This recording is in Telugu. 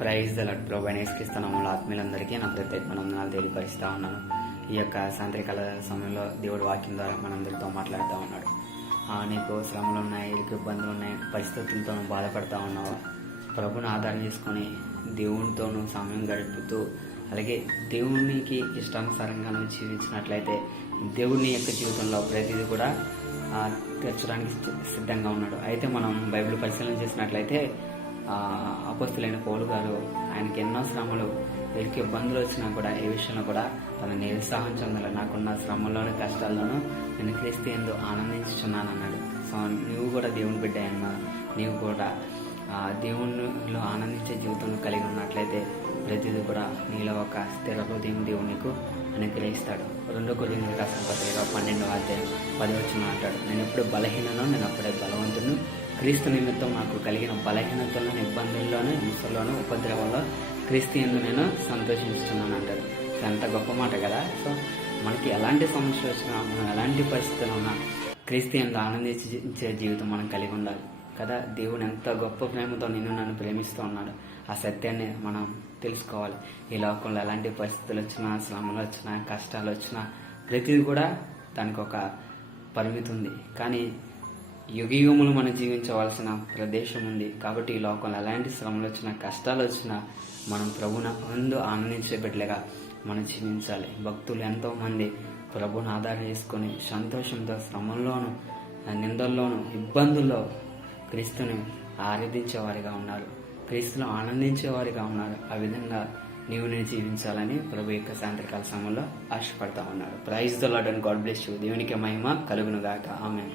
Praise the lord. ప్రభువైన యేసుక్రీస్తు నామములో ఆత్మీయులందరికీ నా ప్రత్యేకమైన వందనాలు తెలియపరుస్తూ ఉన్నాను. ఈ యొక్క సాయంత్రకాల సమయంలో దేవుడు వాక్యం ద్వారా మనందరితో మాట్లాడుతూ ఉన్నాడు. నీకు శ్రమలు ఉన్నాయి, నీకు ఇబ్బందులు ఉన్నాయి, పరిస్థితులతో బాధపడతా ఉన్నావు. ప్రభుని ఆధారం చేసుకొని దేవునితోనూ సమయం గడుపుతూ అలాగే దేవునికి ఇష్టానుసారంగా నువ్వు జీవించినట్లయితే దేవుని యొక్క జీవితంలో ప్రతిదీ కూడా తీర్చడానికి సిద్ధంగా ఉన్నాడు. అయితే మనం బైబిల్ పరిశీలన చేసినట్లయితే అపోస్తులైన పౌలు గారు ఆయనకి ఎన్నో శ్రమలు, వీరికి ఇబ్బందులు వచ్చినా కూడా ఏ విషయంలో కూడా తన నిరుత్సాహం చెందాలి. నాకున్న శ్రమల్లోని కష్టాల్లోనూ నేను క్రీస్తు యందు ఆనందించుచున్నాను అన్నాడు. సో నువ్వు కూడా దేవుని బిడ్డ అన్నా, నీవు కూడా దేవునిలో ఆనందించే జీవితం కలిగి ఉన్నట్లయితే ప్రతిదీ కూడా నీలో ఒక స్థిర హృదయం దేవుడు నీకు అనుగ్రహిస్తాడు. 2 కొరింథీయులకు రాసిన పత్రిక 12వ అధ్యాయం 10వ అంటాడు, నేను ఎప్పుడు బలహీనను, నేను అప్పుడే బలవంతును. క్రీస్తు నిమిత్తం నాకు కలిగిన బలహీనతలను, ఇబ్బందుల్లోనూ, హింసల్లోనూ, ఉపద్రవంలో క్రీస్తు యందు నేను సంతోషిస్తున్నాను అంటాడు. ఎంత గొప్ప మాట కదా. సో మనకి ఎలాంటి సమస్యలు వచ్చినా, మనం ఎలాంటి పరిస్థితులు ఉన్నా క్రీస్తు యందు ఆనందించే జీవితం మనం కలిగి ఉండాలి కదా. దేవుడు ఎంత గొప్ప ప్రేమతో నన్ను ప్రేమిస్తూ ఉన్నాడు. ఆ సత్యాన్ని మనం తెలుసుకోవాలి. ఈ లోకంలో ఎలాంటి పరిస్థితులు వచ్చినా, శ్రమలు వచ్చినా, కష్టాలు వచ్చినా ప్రతిదీ కూడా దానికి ఒక పరిమితి ఉంది. కానీ యుగయుగములు మనం జీవించవలసిన ప్రదేశం ఉంది. కాబట్టి ఈ లోకంలో ఎలాంటి శ్రమలు వచ్చినా, కష్టాలు వచ్చినా మనం ప్రభువును ముందు ఆనందించే బిడ్డలుగా మనం జీవించాలి. భక్తులు ఎంతోమంది ప్రభువును ఆధారం చేసుకొని సంతోషంతో శ్రమంలోనూ, నిందల్లోనూ, ఇబ్బందుల్లో క్రీస్తుని ఆరాధించేవారిగా ఉన్నారు, క్రీస్తును ఆనందించేవారిగా ఉన్నారు. ఆ విధంగా నీవు నేను జీవించాలని ప్రభు యొక్క సాయంత్రకాల సమయంలో ఆశపడతా ఉన్నాడు. Praise the Lord and God bless you. దేవునికి మహిమ కలుగును గాక. ఆమేన్.